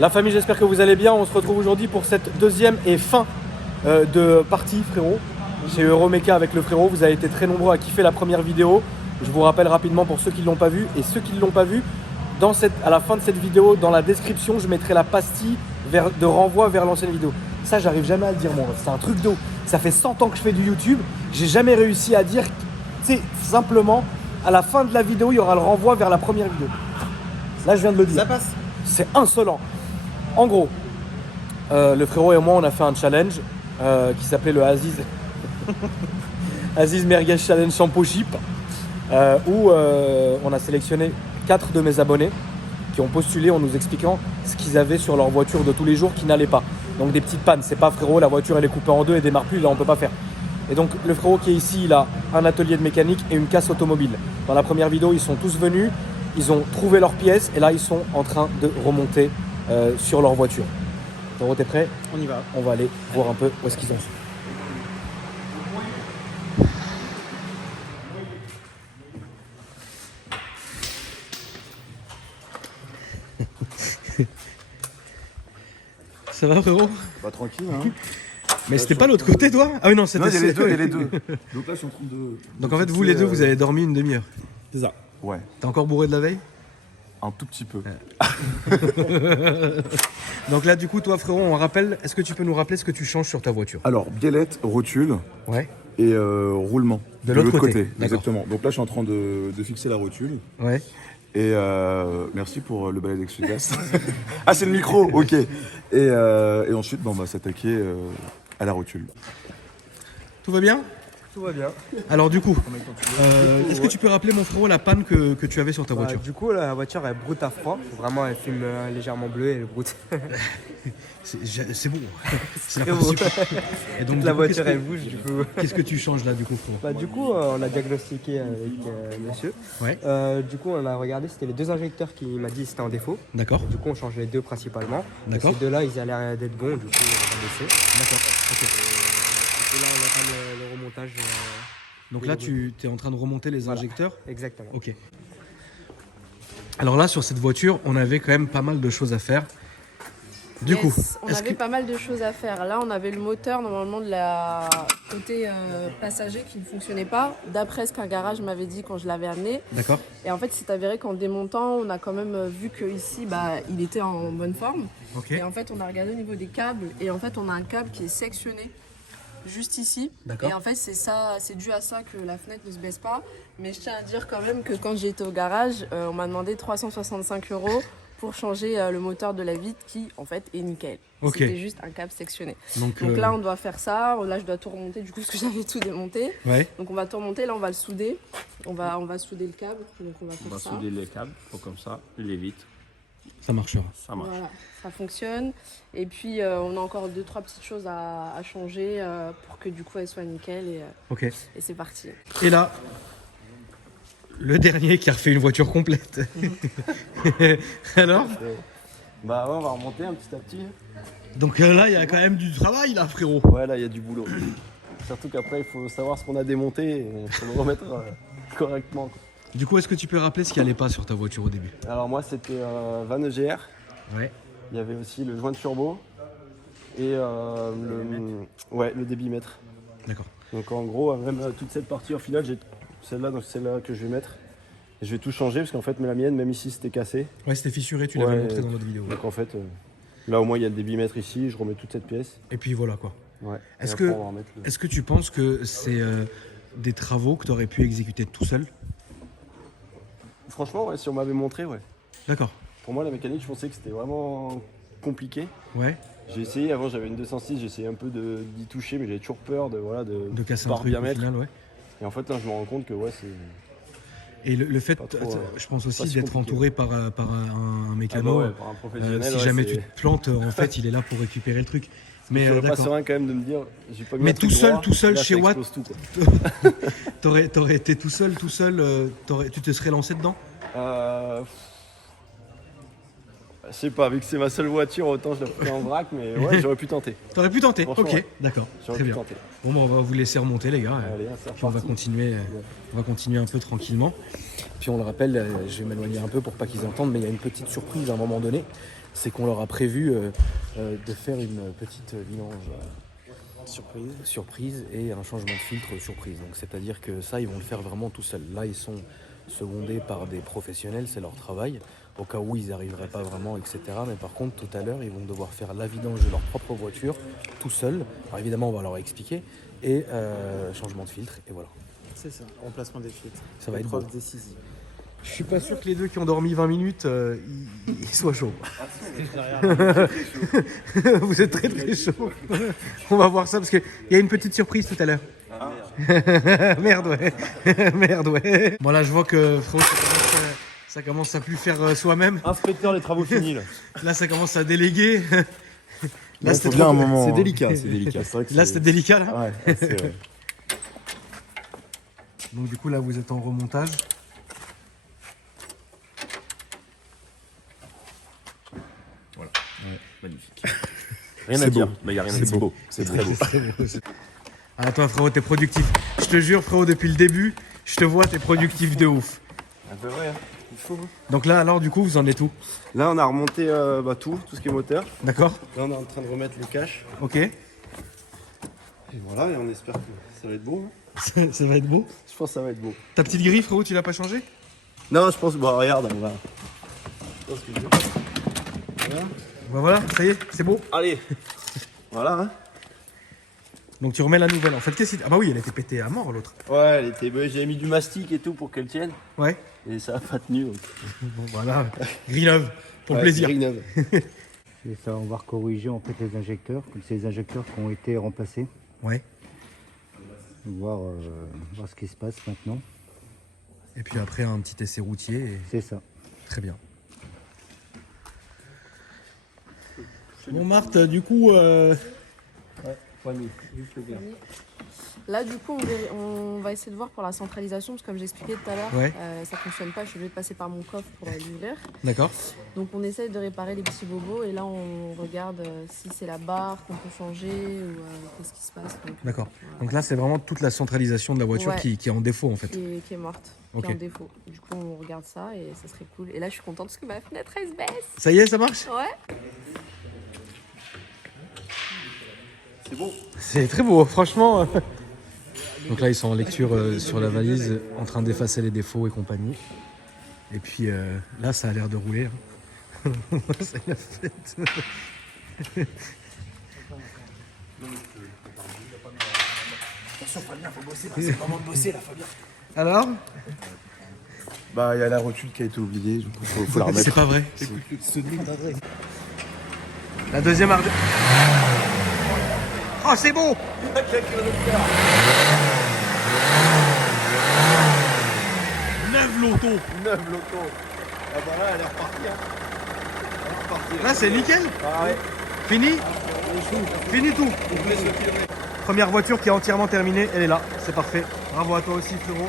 La famille, j'espère que vous allez bien. On se retrouve aujourd'hui pour cette deuxième et fin de partie, frérot. Chez Euromeca avec le frérot. Vous avez été très nombreux à kiffer la première vidéo. Je vous rappelle rapidement pour ceux qui ne l'ont pas vu. Et ceux qui ne l'ont pas vu, à la fin de cette vidéo, dans la description, je mettrai la pastille de renvoi vers l'ancienne vidéo. Ça, j'arrive jamais à le dire, moi. C'est un truc d'eau. Ça fait 100 ans que je fais du YouTube. J'ai jamais réussi à dire, tu sais, simplement, à la fin de la vidéo, il y aura le renvoi vers la première vidéo. Là, je viens de le dire. Ça passe. C'est insolent. En gros, le frérot et moi, on a fait un challenge qui s'appelait le Aziz Merguez Challenge Shampoo Chip, où on a sélectionné 4 de mes abonnés qui ont postulé en nous expliquant ce qu'ils avaient sur leur voiture de tous les jours qui n'allait pas. Donc des petites pannes. C'est pas frérot, la voiture elle est coupée en deux et démarre plus, là on peut pas faire. Et donc le frérot qui est ici, il a un atelier de mécanique et une casse automobile. Dans la première vidéo, ils sont tous venus, ils ont trouvé leurs pièces et là ils sont en train de remonter sur leur voiture. Frérot, t'es prêt? On y va. On va aller voir un peu où est-ce qu'ils en sont. Ça va frérot? Bah tranquille hein. Mais c'était pas l'autre côté toi? Ah oui non, c'était... Non, il y a les deux. Donc là je suis en train de... Donc en fait vous les deux vous avez dormi une demi-heure. C'est ça. Ouais. T'es encore bourré de la veille? Un tout petit peu. Donc là du coup toi frérot, on rappelle, est-ce que tu peux nous rappeler ce que tu changes sur ta voiture? Alors, biellette, rotule Ouais. et roulement. De l'autre côté. Exactement. Donc là je suis en train de fixer la rotule. Ouais. Et merci pour le balai d'Exudas. Ah c'est le micro, ok. Et ensuite on va s'attaquer à la rotule. Tout va bien? Tout va bien. Alors du coup, est-ce que tu peux rappeler mon frérot la panne que tu avais sur ta voiture? Du coup, la voiture elle broute à froid. Vraiment, elle fume légèrement bleu et elle broute. C'est bon. C'est très la beau. principale. Et donc, La du coup, voiture elle bouge du coup. qu'est-ce que tu changes là du coup frérot? Du coup, on a diagnostiqué avec monsieur. Ouais. Du coup, on a regardé, c'était les deux injecteurs qui m'a dit c'était en défaut. D'accord. Du coup, on change les deux principalement. D'accord. Et ces deux-là, ils allaient d'être bons, du coup, on va laisser. D'accord. Ok. Et là, on entame le remontage. Donc là tu es en train de remonter les injecteurs? Exactement. Ok. Alors là sur cette voiture, on avait quand même pas mal de choses à faire. Du coup, on avait pas mal de choses à faire. Là, on avait le moteur normalement de la côté passager qui ne fonctionnait pas, d'après ce qu'un garage m'avait dit quand je l'avais amené. D'accord. Et en fait, c'est avéré qu'en démontant, on a quand même vu qu'ici, il était en bonne forme. Ok. Et en fait, on a regardé au niveau des câbles. Et en fait, on a un câble qui est sectionné juste ici. D'accord. Et en fait, c'est dû à ça que la fenêtre ne se baisse pas. Mais je tiens à dire quand même que quand j'ai été au garage, on m'a demandé 365 € pour changer le moteur de la vitre qui en fait est nickel. Ok. C'était juste un câble sectionné. Donc Là on doit faire ça, là je dois tout remonter du coup parce que j'avais tout démonté. ouais. Donc on va tout remonter, là on va le souder. On va souder le câble, donc on va faire On va ça. souder les câbles, faut comme ça, les vitres, Ça marchera. ça marche. Voilà, ça fonctionne. Et puis on a encore 2-3 petites choses à changer pour que du coup elle soit nickel Ok. et c'est parti. Et là, le dernier qui a refait une voiture complète. Alors? Bah ouais, on va remonter un petit à petit. Donc là, il y a quand même du travail là, frérot. Ouais, là, il y a du boulot. Surtout qu'après, il faut savoir ce qu'on a démonté et il faut le remettre correctement, quoi. Du coup, est-ce que tu peux rappeler ce qui allait pas sur ta voiture au début? Alors moi, c'était un Van EGR. Ouais. Il y avait aussi le joint de turbo et le débitmètre. D'accord. Donc en gros, même toute cette partie, au final, j'ai celle-là que je vais mettre. Et je vais tout changer parce qu'en fait, la mienne, même ici, c'était cassé. Ouais, c'était fissuré, tu l'avais Ouais, montré dans notre vidéo. Donc en fait, là au moins, il y a le débitmètre ici. Je remets toute cette pièce. Et puis voilà quoi. Ouais. Est-ce Et après, que, on va remettre le- est-ce que tu penses que c'est des travaux que tu aurais pu exécuter tout seul? Franchement, ouais, si on m'avait montré, ouais. D'accord. Pour moi, la mécanique, je pensais que c'était vraiment compliqué. Ouais. J'ai essayé, avant j'avais une 206, j'ai essayé un peu d'y toucher, mais j'avais toujours peur de De casser un par truc au diamètre. final, ouais. Et en fait, là, je me rends compte que ouais, c'est... Et le fait, Pas trop, je pense pas aussi si d'être compliqué. entouré par un mécano. par un professionnel. Si ouais, jamais c'est- tu te plantes, en fait, il est là pour récupérer le truc. Mais Je suis pas d'accord. serein quand même de me dire, j'ai pas mis Mais un truc tout seul, droit, tout seul, là, chez ça Watt. explose tout, quoi. T'aurais été tout seul, tu te serais lancé dedans? Je sais pas, vu que c'est ma seule voiture, autant je l'ai pris en vrac, mais ouais, j'aurais pu tenter. T'aurais pu tenter. Franchement, Ok, ouais. d'accord. J'aurais Très pu bien. tenter. Bon, bah, on va vous laisser remonter, les gars. Allez, c'est Puis on va reparti. continuer un peu tranquillement. Puis on le rappelle, je vais m'éloigner un peu pour pas qu'ils entendent, mais il y a une petite surprise à un moment donné. c'est qu'on leur a prévu de faire une petite vidange surprise et un changement de filtre surprise. Donc c'est-à-dire que ça, ils vont le faire vraiment tout seuls. Là, ils sont secondés par des professionnels, c'est leur travail, au cas où ils n'arriveraient pas vraiment, etc. Mais par contre, tout à l'heure, ils vont devoir faire la vidange de leur propre voiture tout seuls. Alors évidemment, on va leur expliquer. Et changement de filtre, et voilà. C'est ça, remplacement des filtres. Ça va être Épreuve bon. décisive. Je suis pas sûr que les deux qui ont dormi 20 minutes, ils soient chauds. Vous êtes très très chaud. On va voir ça parce qu'il y a une petite surprise tout à l'heure. Merde ouais. Merde ouais. Bon là je vois que frérot, ça commence à plus faire soi-même. Inspecteur des travaux finis là. Là ça commence à déléguer. Là Faut bien un moment. C'est hein. délicat, c'est délicat. C'est vrai que Là c'est- c'était délicat là. Ouais, c'est vrai. Donc du coup là vous êtes en remontage. Magnifique. Rien à C'est dire. beau. Mais il n'y a rien à C'est dire. beau. C'est très beau. Ah toi frérot t'es productif. Je te jure frérot depuis le début, je te vois t'es productif de ouf. Un peu vrai, hein. Il faut. Donc là alors du coup vous en êtes où? Là, on a remonté tout ce qui est moteur. D'accord? Là, on est en train de remettre les caches. Ok. Et voilà, et on espère que ça va être bon. hein. Ça va être beau. Je pense que ça va être beau. Ta petite grille frérot tu l'as pas changée? Non, je pense. Bon, regarde, on va. Je pense que Voilà. Bah voilà, ça y est, c'est beau. Allez. Voilà. Hein. Donc tu remets la nouvelle. En fait, qu'est-ce qui... Ah bah oui, elle était pétée à mort l'autre. Ouais, elle était. J'avais mis du mastic et tout pour qu'elle tienne. Ouais. Et ça a pas tenu. Donc. Bon voilà, grille neuve, pour le Ouais, plaisir. grille neuve. Et ça, on va corriger en fait les injecteurs, comme c'est les injecteurs qui ont été remplacés. Ouais. Voir ce qui se passe maintenant. Et puis après un petit essai routier. Et... C'est ça. Très bien. Bon Marthe, du coup... Là, du coup, on va essayer de voir pour la centralisation, parce que comme j'expliquais tout à l'heure, Ouais. ça fonctionne pas. Je suis obligée de passer par mon coffre pour l'ouvrir. D'accord. Donc, on essaye de réparer les petits bobos et là, on regarde si c'est la barre qu'on peut changer ou qu'est-ce qui se passe. Donc, D'accord. voilà. Donc là, c'est vraiment toute la centralisation de la voiture Ouais. qui est en défaut en fait. Qui est morte, Ok. qui est en défaut. Du coup, on regarde ça et ça serait cool. Et là, je suis contente parce que ma fenêtre, elle se baisse. Ça y est, ça marche? Ouais. C'est bon. C'est très beau, franchement. Donc là, ils sont en lecture sur la valise, en train d'effacer les défauts et compagnie. Et puis là, ça a l'air de rouler. hein. C'est la fête. Attention Fabien, faut bosser, c'est le moment de bosser là Fabien. Alors? Bah, il y a la rotule qui a été oubliée, du coup, faut la remettre. C'est pas vrai. Ce n'est pas vrai. La deuxième arde. Oh, c'est beau! Neuf loto. 9 lotos. Ah bah là, elle est repartie. Hein. Elle est repartie. Là, c'est nickel. Ah ouais. Fini? Fini tout. Première voiture qui est entièrement terminée, elle est là. C'est parfait. Bravo à toi aussi, frérot.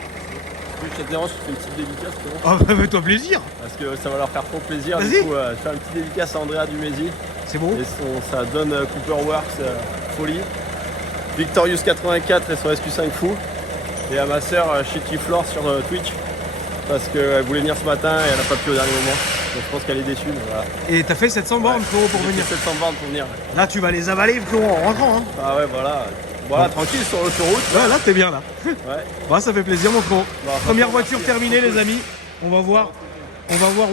Je te dérange, je fais une petite dédicace. Comment Oh, bah, fais-toi plaisir. Parce que ça va leur faire trop plaisir. Vas-y. Du coup, je fais une petite dédicace à Andrea Dumézy. C'est bon? Et ça donne Cooper Works folie. Victorious 84 et son SQ5 fou. Et à ma soeur Shitty Floor sur Twitch. Parce qu'elle voulait venir ce matin et elle n'a pas pu au dernier moment. Donc je pense qu'elle est déçue. Mais voilà. Et t'as fait 700 bornes, frérot, pour J'ai venir. fait 700 bornes pour venir. Là, tu vas les avaler, frérot, en rentrant. Hein. Ah ouais, voilà. Voilà, tranquille sur l'autoroute. Ouais, là, t'es bien, là. Ouais. Bah, ça fait plaisir, mon frérot. Bah, Première franchement, voiture merci, terminée, les amis. On va voir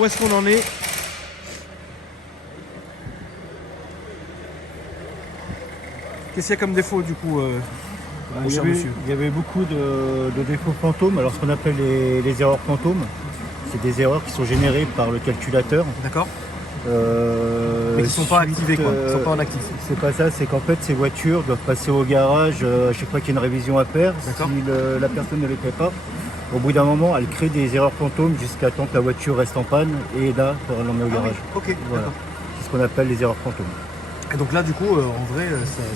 où est-ce qu'on en est. Qu'est-ce qu'il y a comme défaut, du coup, mon Il y, cher avait, monsieur? il y avait beaucoup de défauts fantômes. Alors ce qu'on appelle les erreurs fantômes, c'est des erreurs qui sont générées par le calculateur. D'accord. Mais qui sont pas suite, activés, quoi. Ils sont pas en actif. C'est pas ça, c'est qu'en fait ces voitures doivent passer au garage à chaque fois qu'il y a une révision à faire. D'accord. Si la personne ne les fait pas, au bout d'un moment, elle crée des erreurs fantômes jusqu'à temps que la voiture reste en panne et là, il faudra l'emmener au garage. Ok, Voilà. d'accord. C'est ce qu'on appelle les erreurs fantômes. Et donc là, du coup, en vrai,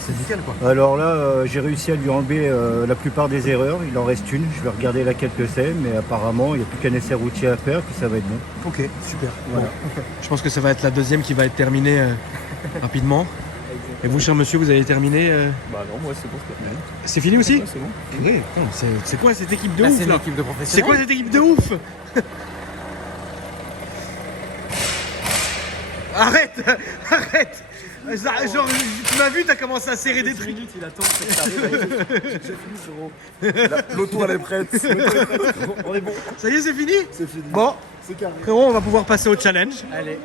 c'est nickel, quoi. Alors là, j'ai réussi à lui enlever la plupart des erreurs. Il en reste une. Je vais regarder laquelle que c'est, mais apparemment, il n'y a plus qu'un essai routier à faire, puis ça va être bon. Ok, super. Voilà. Bon. Je pense que ça va être la deuxième qui va être terminée rapidement. Et vous, cher monsieur, vous avez terminé Bah non, moi c'est bon, C'est fini aussi? c'est bon. Oui, putain, c'est quoi cette équipe de Là, ouf c'est là? l'équipe de professionnels. C'est quoi cette équipe de ouf? Arrête. Genre, tu m'as vu, t'as commencé à serrer des trucs. Il attend que ça arrive. J'ai fini, frérot. L'auto, elle est prête. On est bon. Ça y est, c'est fini? C'est fini. Bon, C'est carré. frérot, on va pouvoir passer au challenge. Allez.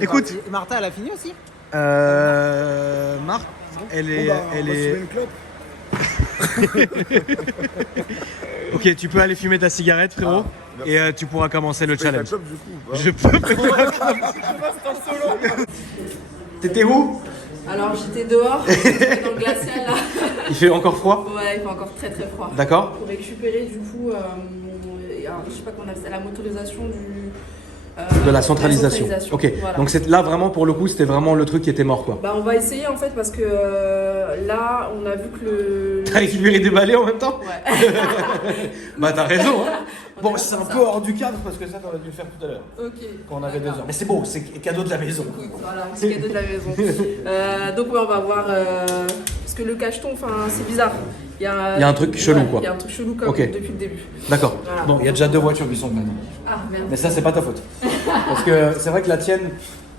Écoute. Parti. Martha, elle a fini aussi? Marc, elle est... Bon, bah, on va fumer une clope. Ok, tu peux aller fumer ta cigarette, frérot, merci. et tu pourras commencer le Paye ta challenge. clope, du coup. Je peux payer la clope. T'étais où? Alors j'étais dehors, j'étais dans le glacial là. Il fait encore froid? Ouais, il fait encore très très froid. D'accord. Pour récupérer du coup, alors, je sais pas qu'on a fait la motorisation De la centralisation. Ok, Voilà. donc là vraiment pour le coup c'était vraiment le truc qui était mort quoi. Bah on va essayer en fait parce que là on a vu que le... T'as récupéré des balais en même temps? Ouais. Bah t'as raison hein. On Bon a c'est fait un ça. peu hors du cadre parce que ça t'aurais dû le faire tout à l'heure. Ok. Quand on avait 2 D'accord. heures. Mais c'est beau, c'est cadeau de la maison. Écoute, voilà, un petit cadeau de la maison. Donc ouais, on va voir parce que le cacheton, enfin c'est bizarre. Il y a un truc chelou, quoi. Il y a un truc chelou comme Ok. depuis le début. D'accord. Voilà. Bon, il y a déjà 2 voitures qui sont pleines. Ah merde. Mais ça c'est pas ta faute. Parce que c'est vrai que la tienne,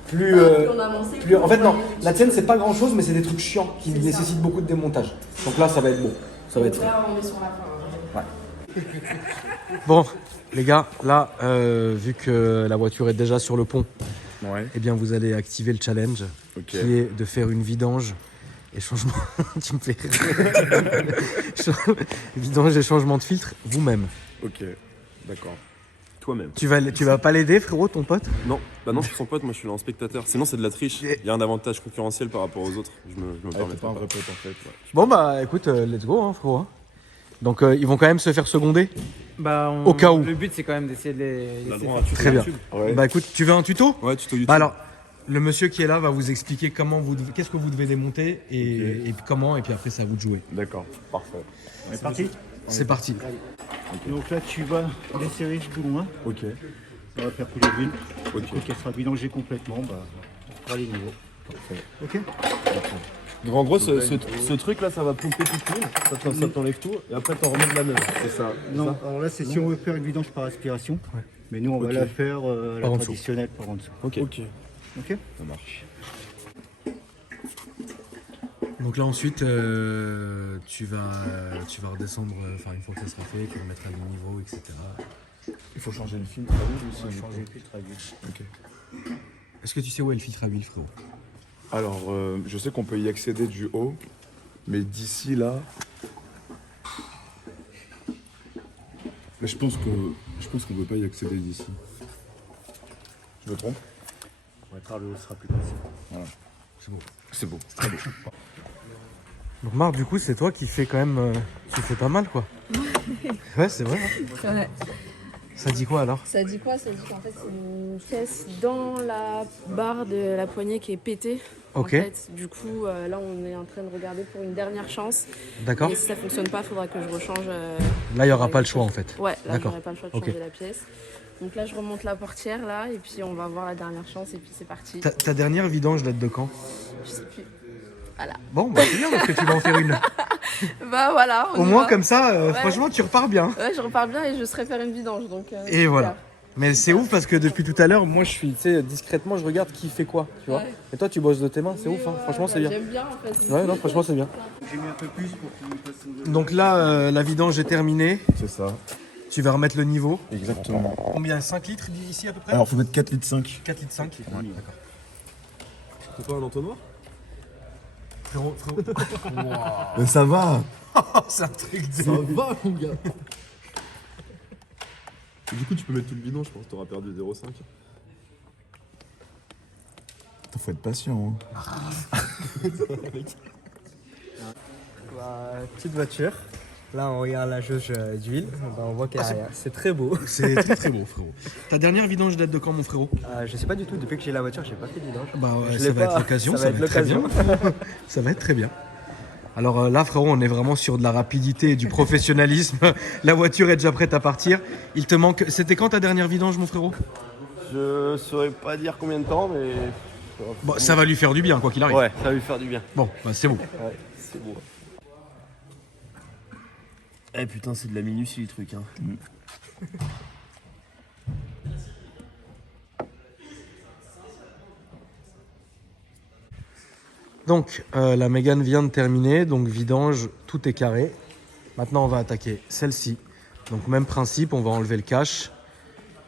plus... Plus on avançait, plus- en fait non, voyait la tienne c'est pas grand chose mais c'est des trucs chiants qui C'est ça. nécessitent beaucoup de démontage. Donc là ça va être bon. Ça va être frais. Là on est sur la fin. Bon, les gars, là, vu que la voiture est déjà sur le pont, Ouais. eh bien, vous allez activer le challenge Ok. qui est de faire une vidange et changement. Tu me fais rire. Vidange et changement de filtre vous-même. Ok. D'accord. Toi-même. Tu vas pas l'aider, frérot, ton pote? Non, bah non, je suis son pote, moi je suis là en spectateur. Sinon, c'est de la triche. Il y a un avantage concurrentiel par rapport aux autres. Je me Ah, t'es permets pas un pas. vrai pote en fait. Ouais. Bon, bah, écoute, let's go, hein, frérot. Donc, ils vont quand même se faire seconder. Bah, Au cas où. Le but, c'est quand même d'essayer de les. On a le laisser droit à faire. tuto Très bien. YouTube. Ouais. Bah, écoute, tu veux un tuto? Ouais, tuto YouTube. Bah, alors, le monsieur qui est là va vous expliquer qu'est-ce que vous devez démonter et comment, et puis après, c'est à vous de jouer. D'accord. Parfait. On est parti. C'est parti. Donc là, tu vas desserrer ce boulon là. Ok. On va faire couler l'huile. Ok. Quand elle sera mélangée complètement, bah, on fera les niveaux. Parfait. Ok. Donc en gros, ce truc là, ça va pomper toute l'huile, ça t'enlève tout, et après t'en remets de la neuve. C'est ça. Non, alors là, c'est si on veut faire une vidange par aspiration. Mais nous, on va Ok. la faire la Par en dessous. traditionnelle par en dessous. Ok. Ok. Ok. Ça marche. Donc là ensuite tu vas redescendre, enfin une fois que ça sera fait, tu vas mettre à des niveaux, etc. Il faut changer le filtre à huile On va aussi. changer le filtre à huile. Ok. Est-ce que tu sais où est le filtre à huile, frérot? Alors, je sais qu'on peut y accéder du haut, mais d'ici là. Mais je pense qu'on peut pas y accéder d'ici. Je me trompe? On mettra le haut, ce sera plus facile. Voilà. C'est beau. C'est beau. Très beau. Donc Marc, du coup c'est toi qui fais quand même, tu fais pas mal quoi. Ouais c'est vrai. Hein. Ouais. Ça dit quoi alors? Ça dit quoi? Ça dit qu'en fait c'est une pièce dans la barre de la poignée qui est pétée. Ok. En fait. Du coup là on est en train de regarder pour une dernière chance. D'accord. Et si ça fonctionne pas, il faudra que je rechange. Là il y aura pas le choix en fait. Ouais, là D'accord. j'aurai pas le choix de Ok. changer la pièce. Donc là je remonte la portière là et puis on va voir la dernière chance et puis c'est parti. Ta dernière vidange date de quand? Je sais plus. Voilà. Bon bah c'est bien parce que tu vas en faire une. Bah voilà. on Au y moins va. comme ça, Ouais. franchement tu repars bien. Ouais, je repars bien et je serai faire une vidange donc. Et super. voilà. Mais c'est ouf parce que depuis tout à l'heure, moi je suis, tu sais, discrètement je regarde qui fait quoi, tu vois. Ouais. Et toi tu bosses de tes mains, c'est Oui, ouf, hein. ouais, Franchement bah, c'est bien. J'aime bien en fait. Ouais non franchement c'est bien. J'ai mis un peu plus pour qu'il passe au Donc là la vidange est terminée, C'est ça. tu vas remettre le niveau. Exactement. Combien? 5 litres ici à peu près? Alors, faut mettre 4 litres 5. 4 litres 5. Ouais. D'accord. C'est pas un entonnoir? Frérot. Mais ça va. C'est un truc de... Ça va, mon gars. Du coup, tu peux mettre tout le bidon, je pense, t'auras perdu 0,5. Faut être patient. Hein. Petite voiture. Là, on regarde la jauge d'huile. Bah, on voit qu'il y a rien. C'est très beau. C'est très très beau frérot. Ta dernière vidange date de quand mon frérot? Je sais pas du tout. Depuis que j'ai la voiture, j'ai pas fait de vidange. Bah ouais, Je ça l'ai va pas. être l'occasion, Ça va être être très bien. l'occasion. Ça va être très bien. Alors là frérot, on est vraiment sur de la rapidité et du professionnalisme. La voiture est déjà prête à partir. Il te manque... C'était quand ta dernière vidange mon frérot? Je saurais pas dire combien de temps, mais. Bon, ça va lui faire du bien quoi qu'il arrive. Ouais, ça va lui faire du bien. Bon, bah c'est bon. Ouais, c'est beau. Eh putain, c'est de la minutie les trucs, hein. Donc la Mégane vient de terminer, donc vidange, tout est carré. Maintenant on va attaquer celle-ci. Donc même principe, on va enlever le cache.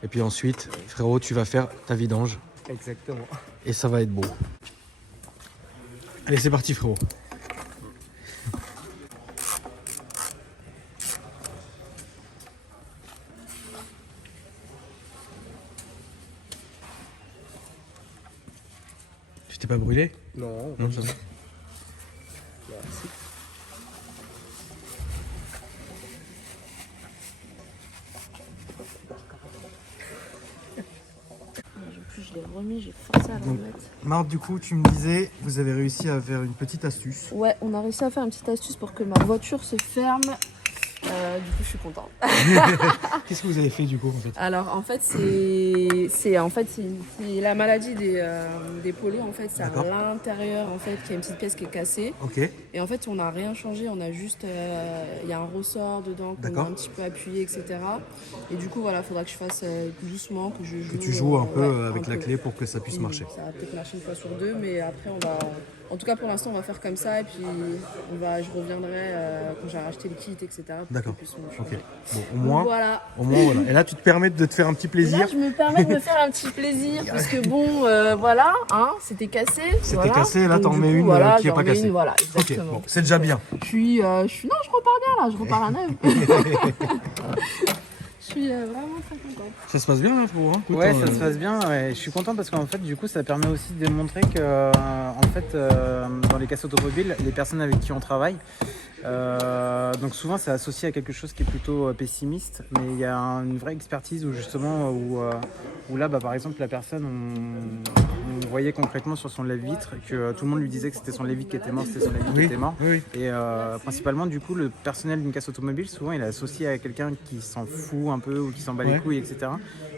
Et puis ensuite, frérot, tu vas faire ta vidange. Exactement. Et ça va être beau. Allez, c'est parti frérot. Tu t'es pas brûlé? Non, Non, ça va. merci. Je l'ai remis, j'ai forcé à le Donc, remettre. Marthe, du coup, tu me disais, vous avez réussi à faire une petite astuce. Ouais, on a réussi à faire une petite astuce pour que ma voiture se ferme. Du coup, je suis contente. Qu'est-ce que vous avez fait du coup en fait? Alors, en fait, c'est la maladie des pollets. En fait, c'est à D'accord. l'intérieur en fait qu'il y a une petite pièce qui est cassée. Ok. Et en fait, on n'a rien changé. On a juste, il y a un ressort dedans qu'on a D'accord. un petit peu appuyé, etc. Et du coup, voilà, il faudra que je fasse doucement, que je joue. Que tu joues un peu ouais, avec un la peu. clé pour que ça puisse marcher. Ça va peut-être marcher une fois sur deux, mais après, on va. En tout cas, pour l'instant, on va faire comme ça. Et puis, je reviendrai quand j'ai racheté le kit, etc. pour D'accord. qu'on puisse le Ok. changer. Bon, au Donc, moins, voilà. voilà. Et là, tu te permets de te faire un petit plaisir. Là, je me permets de me faire un petit plaisir parce que bon, voilà, hein, c'était cassé. C'était voilà. cassé, là, Donc, t'en du remets coup, une voilà, qui est j'en pas remets cassée. une, voilà, Ok, exactement. bon, c'est déjà bien. Non, je repars bien là, je repars à neuf. Je suis vraiment très contente. Ça se passe bien là, frérot, hein? Ouais, Putain, ça se passe bien. Ouais. Je suis content parce qu'en fait, du coup, ça permet aussi de démontrer que, en fait, dans les casses automobiles, les personnes avec qui on travaille, donc souvent, c'est associé à quelque chose qui est plutôt pessimiste, mais il y a une vraie expertise où justement, où là, bah, par exemple, la personne, on voyait concrètement sur son lève-vitre que tout le monde lui disait que c'était son lève-vitre qui était mort, c'était son lève-vitre qui Oui, était mort. oui. Et principalement, du coup, le personnel d'une casse automobile, souvent, il est associé à quelqu'un qui s'en fout un peu ou qui s'en bat les Ouais. couilles, etc.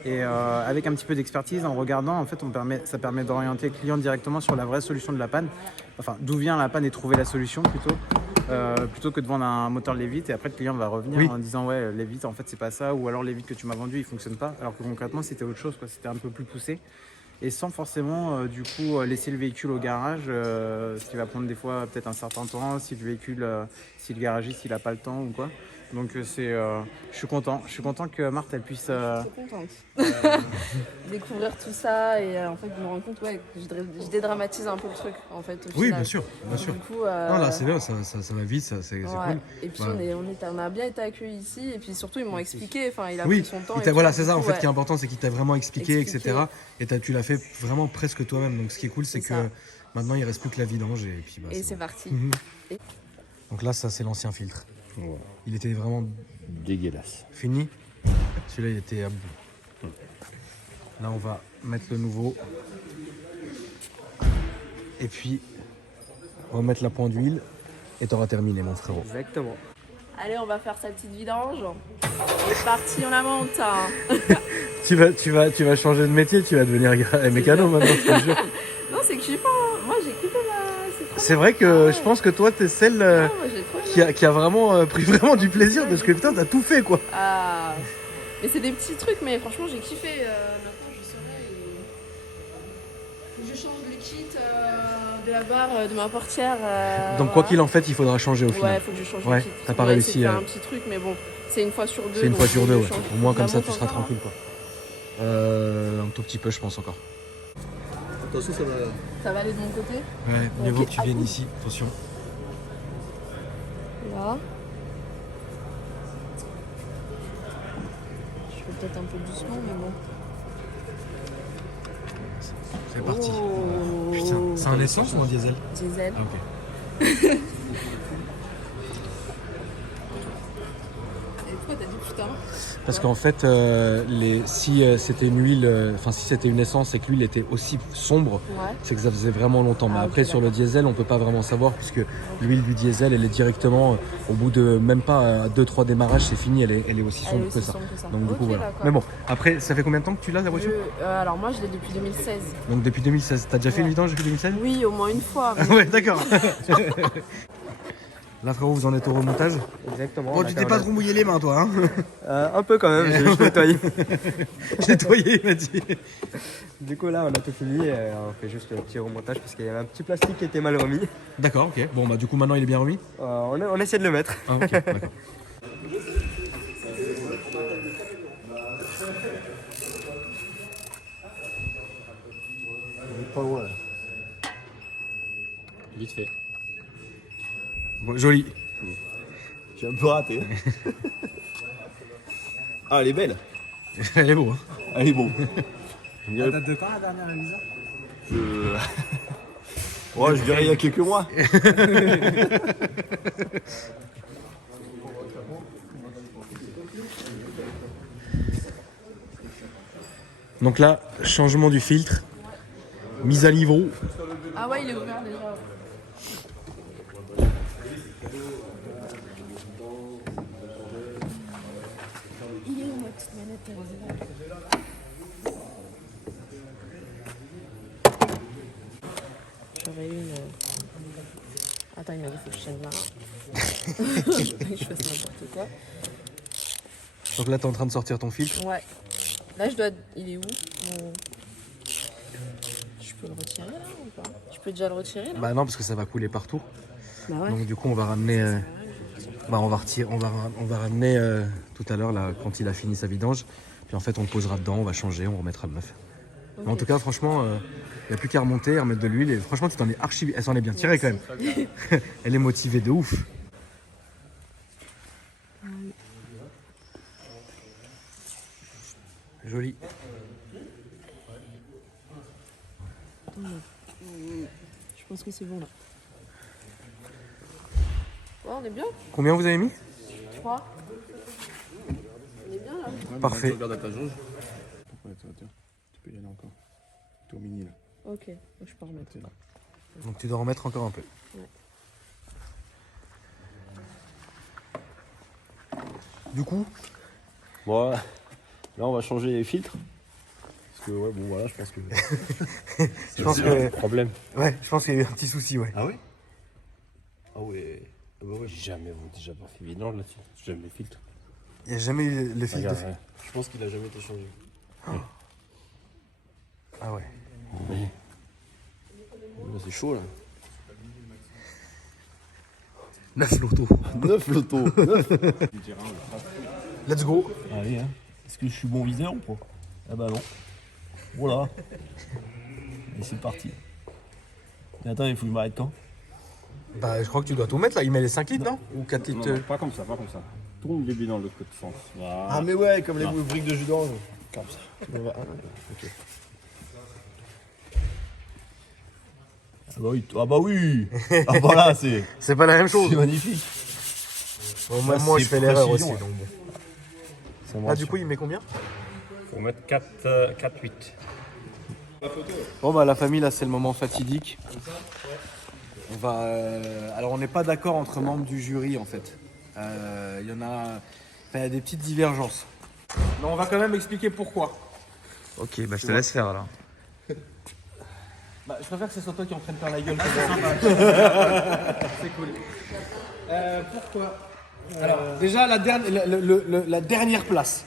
Et avec un petit peu d'expertise, en regardant, en fait, ça permet d'orienter le client directement sur la vraie solution de la panne. Enfin, d'où vient la panne et trouver la solution plutôt que de vendre un moteur Levit. Et après, le client va revenir Oui. en disant ouais, Levit, en fait, c'est pas ça, ou alors Levit que tu m'as vendu, il fonctionne pas. Alors que concrètement, c'était autre chose, quoi. C'était un peu plus poussé. Et sans forcément du coup laisser le véhicule au garage, ce qui va prendre des fois peut-être un certain temps si le garagiste il a pas le temps ou quoi. Donc je suis content que Marthe elle puisse Je suis contente. Découvrir tout ça et en fait, je me rends compte que je dédramatise un peu le truc en fait. Au Oui, final. bien sûr, bien sûr. Du coup, Non, là, c'est bien, ça va vite, c'est ouais. cool. Et puis Ouais. on a bien été accueillis ici et puis surtout ils m'ont expliqué, enfin il a Oui, pris son temps. voilà, tout, c'est ça du en coup, fait ouais. qui est important, c'est qu'il t'a vraiment expliqué, Expliqué. etc. Et tu l'as fait vraiment presque toi-même. Donc ce qui est cool, c'est C'est que ça. maintenant il reste plus que la vidange et puis bah, Et c'est c'est bon. parti. Mhm. Donc là, ça c'est l'ancien filtre. Il était vraiment Dégueulasse. fini. Celui-là, il était à bout. Là, on va mettre le nouveau. Et puis, on va mettre la pointe d'huile. Et t'auras terminé, mon frérot. Exactement. Allez, on va faire sa petite vidange. C'est parti, on la monte. Hein. Tu vas changer de métier, tu vas devenir mécano maintenant, je te jure. Non, c'est kiffant. Hein. Moi, j'ai kiffé la. C'est vrai que je pense que toi, t'es celle Ah, moi, j'ai trop aimé. qui a vraiment pris vraiment du plaisir parce que putain, t'as tout fait quoi. Ah. Mais c'est des petits trucs, mais franchement, j'ai kiffé. Maintenant, je saurai. Faut que je change le kit de la barre de ma portière. Donc, quoi qu'il en fait, il faudra changer au Ouais, final. faut que je change Ouais, le kit. t'as pas On va réussi, essayer de faire un petit truc, mais bon, c'est une fois sur deux. C'est une donc fois sur faut deux, que je ouais. change. Au moins, La comme ça, monte tu seras encore, tranquille quoi. Un tout petit peu, je pense encore. Attention, ça va. Ça va aller de mon côté. Ouais, mieux vaut Ok, que tu viennes à ici, attention. Là. Je fais peut-être un peu doucement, mais bon. C'est parti. Oh. Putain, c'est un essence ou un diesel? Diesel. Ah, ok. Et pourquoi t'as dit putain? Parce qu'en fait, si c'était une huile, si c'était une essence et que l'huile était aussi sombre, Ouais. c'est que ça faisait vraiment longtemps. Mais Ah, ok, après, sur le d'accord. diesel, on peut pas vraiment savoir puisque l'huile du diesel, elle est directement, au bout de même pas 2-3 démarrages, c'est fini, elle est aussi Elle est sombre aussi que ça. sombre que ça. Donc du Ok, coup, voilà. d'accord. Mais bon, après, ça fait combien de temps que tu l'as, la voiture? Alors moi, je l'ai depuis 2016. Donc depuis 2016. T'as déjà fait une Ouais. vidange depuis 2016? Oui, au moins une fois. mais- Ouais, d'accord. Là frérot, vous en êtes au remontage. Exactement. Bon, tu t'es pas trop mouillé les mains toi, hein? Un peu quand même, je nettoyé. J'ai nettoyé, il m'a dit. Du coup là on a tout fini, on fait juste le petit remontage parce qu'il y avait un petit plastique qui était mal remis. D'accord, ok. Bon bah du coup maintenant il est bien remis. On essaie de le mettre. Ah, ok, d'accord. Pas loin. Vite fait. Bon, joli. J'ai un peu raté. Ah, elle est belle. Elle est beau, hein. Elle est beau. Ça date de quand la dernière révision? Ouais, je dirais il y a quelques mois. Donc là, changement du filtre, mise à niveau. Ah ouais, il est ouvert déjà. Il est où ma petite manette? J'aurais une. Attends, il m'a dit faut que je tienne là. Je fasse n'importe quoi. Donc là, t'es en train de sortir ton filtre. Ouais. Là, je dois. Il est où Je peux le retirer là ou pas? Je peux déjà le retirer là? Bah non, parce que ça va couler partout. Bah ouais. Donc du coup, on va ramener. Bah on va retirer, on va ramener tout à l'heure là quand il a fini sa vidange. Puis en fait, on le posera dedans, on va changer, on remettra le neuf. Ok. Mais en tout cas, franchement, il n'y a plus qu'à remonter, à remettre de l'huile. Et franchement, tu t'en es archi. Elle s'en est bien tirée quand même. Elle est motivée de ouf. Joli. Je pense que c'est bon là. Ouais, on est bien. Combien vous avez mis? 3. On est bien là. Parfait. Regarde à ta jauge. Tu peux y aller encore. Tu es au mini là. Ok, donc je peux remettre. Donc tu dois remettre encore un peu. Ouais. Du coup, Bon, là on va changer les filtres. Parce que ouais, bon voilà, je pense que. je pense que Problème. ouais, je pense qu'il y a eu un petit souci, ouais. Ah ouais? Ah ouais. Ah bah ouais. J'ai déjà pas fait vidange là-dessus. J'aime les filtres. Il n'y a jamais eu le filtre. Regarde, ouais. Je pense qu'il a jamais été changé. Ah ouais. Là, c'est chaud là. 9 lotos. 9 lotos. Let's go. Allez, hein. Est-ce que je suis bon viseur ou pas? Ah bah non. Voilà. Et c'est parti. Et attends, il faut que je m'arrête quand? Bah je crois que tu dois tout mettre là. Il met les 5 litres, non? Ou 4 litres. Non, pas comme ça, pas comme ça. Tourne le début dans l'autre côté sens. Voilà. Ah mais ouais, comme les briques de jus d'orange. Comme ça. Ok. Ah bah oui. Ah bah oui. Ah voilà, c'est C'est pas la même chose. magnifique. Bon, même Ça, moi c'est je fais l'erreur aussi. précision, ouais. Donc bon. Ça me Là du rassure. coup il met combien? Faut mettre 4, 8. Bon bah la famille là c'est le moment fatidique. On va. Alors on n'est pas d'accord entre membres du jury en fait. Il y en a. Enfin, il y a des petites divergences. Mais on va quand même expliquer pourquoi. Ok, bah je te laisse faire alors. Bah, je préfère que ce soit toi qui en prenne plein la gueule. C'est cool. Pourquoi Alors déjà la dernière place.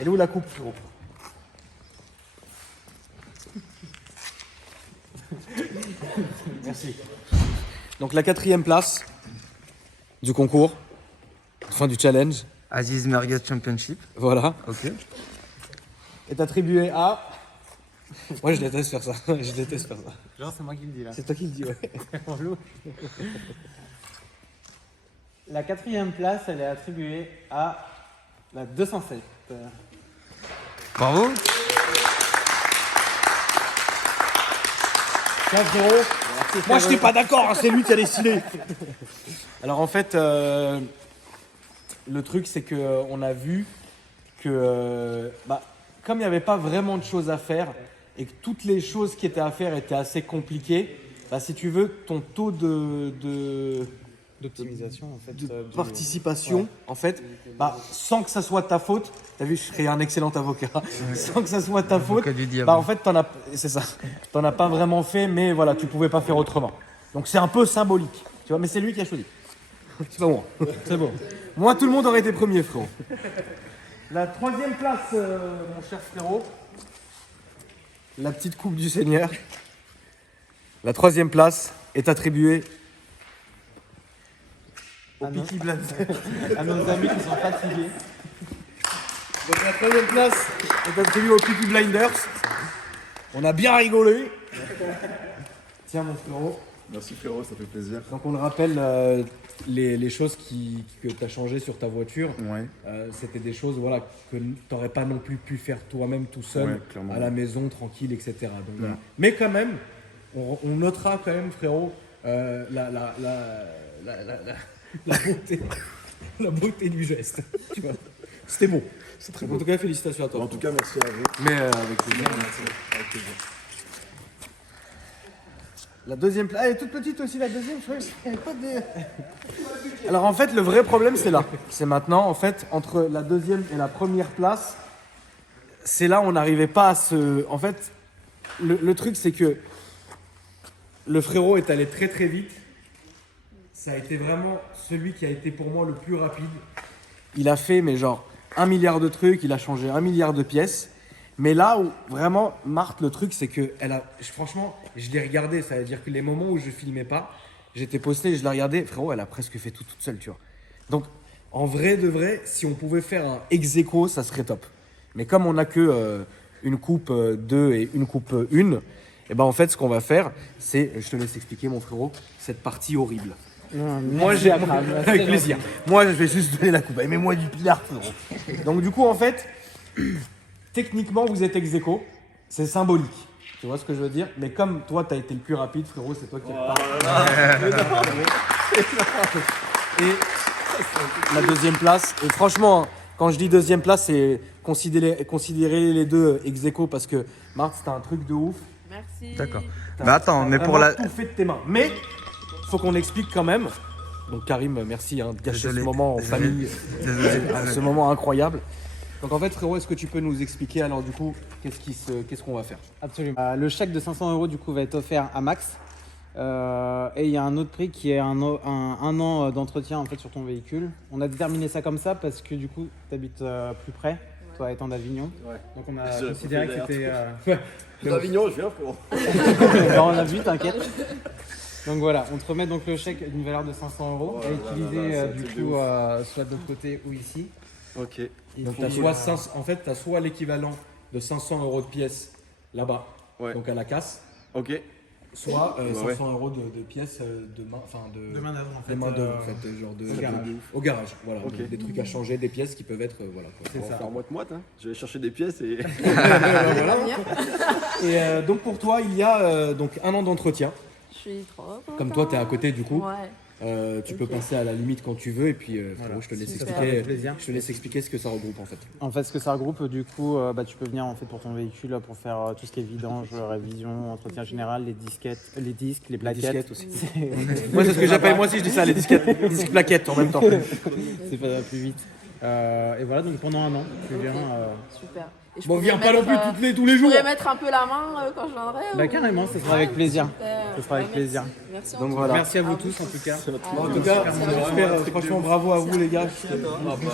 Elle est où la coupe, frérot? Merci. Donc la 4e place du concours, enfin du challenge, Aziz Merguez Championship. voilà, Ok. est attribuée à... Moi je déteste faire ça, je déteste faire ça. Genre, c'est moi qui le dis là. C'est toi qui le dis, ouais. La 4e place, elle est attribuée à la 207. Bravo. Moi je n'étais pas d'accord, hein, c'est lui qui a décidé. Alors en fait, le truc c'est qu'on a vu que comme il n'y avait pas vraiment de choses à faire et que toutes les choses qui étaient à faire étaient assez compliquées, si tu veux, ton taux D'optimisation en fait. de participation, en fait, sans que ça soit ta faute, t'as vu, je serais un excellent avocat, sans que ça soit ta faute, Avocat du diable. en fait, c'est ça, t'en as pas vraiment fait, mais voilà, tu pouvais pas faire autrement. Donc c'est un peu symbolique. Tu vois, mais c'est lui qui a choisi. C'est pas moi. C'est bon. Moi, tout le monde aurait été premier, frérot. La 3e place, mon cher frérot. La petite coupe du Seigneur. La 3e place est attribuée au Peaky Blinders. À nos amis qui sont fatigués. Donc la 3e place est attribuée au Peaky Blinders. On a bien rigolé. Tiens mon frérot. Merci frérot, ça fait plaisir. Donc on le rappelle, les choses que tu as changées sur ta voiture, Ouais. c'était des choses voilà, que tu n'aurais pas non plus pu faire toi-même tout seul, Ouais, clairement. à la maison, tranquille, etc. Donc, voilà. Mais quand même, on notera quand même, frérot, la beauté du geste. Tu vois. C'était beau. C'est très beau. En tout cas, félicitations à toi. En tout cas, merci à vous. Mais avec plaisir. Avec plaisir. La 2e place. Elle est toute petite aussi, la 2e, je crois. Il y avait pas de... Alors en fait, le vrai problème, c'est là. C'est maintenant, en fait, entre la 2e et la 1re place, c'est là où on n'arrivait pas à se... En fait, le truc, c'est que le frérot est allé très très vite. Ça a été vraiment celui qui a été pour moi le plus rapide. Il a fait, mais genre, 1 milliard de trucs, il a changé 1 milliard de pièces. Mais là où vraiment, Marthe, le truc, c'est que franchement, je l'ai regardé. Ça veut dire que les moments où je filmais pas, j'étais posté et je la regardais. Frérot, elle a presque fait tout toute seule, tu vois. Donc, en vrai de vrai, si on pouvait faire un ex-aequo, ça serait top. Mais comme on n'a que une coupe 2 et une coupe 1, et ben en fait, ce qu'on va faire, c'est, je te laisse expliquer, mon frérot, cette partie horrible. Moi, j'ai avec plaisir. Moi, je vais juste donner la coupe. Et mets-moi du pinard, frérot. Donc, du coup, en fait, techniquement, vous êtes ex-aequo. C'est symbolique. Tu vois ce que je veux dire? Mais comme toi, tu as été le plus rapide, frérot, c'est toi qui repars. Et la 2e place. Et franchement, quand je dis 2e place, c'est considérer les deux ex-aequo parce que Marthe, c'était un truc de ouf. Merci. D'accord. T'as- Mais attends, t'as mais pour vraiment la. tout fait de tes mains. Mais faut qu'on explique quand même. Donc Karim, merci de gâcher Désolé, ce moment en désolé. famille, Désolé. ce moment incroyable. Donc en fait, frérot, est-ce que tu peux nous expliquer alors du coup qu'est-ce qu'on va faire? Absolument. Le chèque de 500 € du coup va être offert à Max. Et il y a un autre prix qui est un an d'entretien en fait sur ton véhicule. On a déterminé ça comme ça parce que du coup tu habites plus près, toi étant d'Avignon. Ouais. Donc on a Je considéré que profite c'était... D'Avignon, je viens, frérot. Alors, on a vu, t'inquiète. Donc voilà, on te remet donc le chèque d'une valeur de 500 € à utiliser c'est un du truc de coup soit de l'autre côté ou ici. Ok. Donc tu as soit l'équivalent de 500 € de pièces là-bas, Ouais. donc à la casse, Ok. soit Ouais. 500 € de pièces de main, enfin de main d'œuvre en des mains d'œuvre, en fait, genre Au garage. au garage, voilà, Ok. des trucs à changer, des pièces qui peuvent être voilà. Quoi. C'est On va ça. faire moite-moite, hein. Je vais chercher des pièces et. Voilà. Et donc pour toi, il y a donc 1 an d'entretien. Je suis trop contente. Comme toi, tu es à côté du coup. Ouais. Tu peux passer à la limite quand tu veux et puis frérot, Voilà. je te laisse Super. expliquer. Avec plaisir. Je te laisse expliquer ce que ça regroupe en fait. En fait, ce que ça regroupe, du coup, tu peux venir en fait pour ton véhicule pour faire tout ce qui est vidange, révision, entretien général, les disquettes, les disques, les plaquettes. disquettes aussi. Moi, c'est ce que j'appelle, moi aussi je dis ça, les disquettes, les disques plaquettes en même temps. C'est pas plus vite. Et voilà, donc pendant 1 an, tu viens. Super. Et je Bon, pourrais viens pas non mettre, plus tous les jours. Je pourrais mettre un peu la main quand je viendrai. Bah ou- carrément, ce sera avec plaisir. Super. Ce sera avec Merci. plaisir. Merci. Donc en tout voilà. Merci à vous Ah, tous en tout cas. En tout cas, j'espère, franchement, bravo à vous les gars.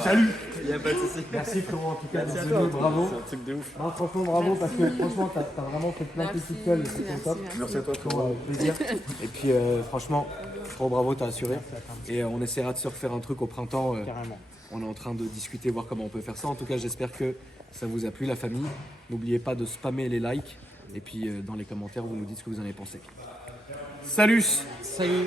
Salut. Il n'y a pas de souci. Merci frérot en tout cas d'être venu, bravo. C'est un truc de ouf. Non, franchement bravo parce que franchement t'as vraiment fait plein de Merci, petites gueules, c'était top. Merci à toi Franchement, frérot. avec plaisir. Et puis franchement, trop bravo, t'as assuré. Et on essaiera de se refaire un truc au printemps. Carrément. On est en train de discuter, voir comment on peut faire ça. En tout cas, j'espère que ça vous a plu, la famille. N'oubliez pas de spammer les likes. Et puis dans les commentaires, vous nous dites ce que vous en avez pensé. Salut! Salut.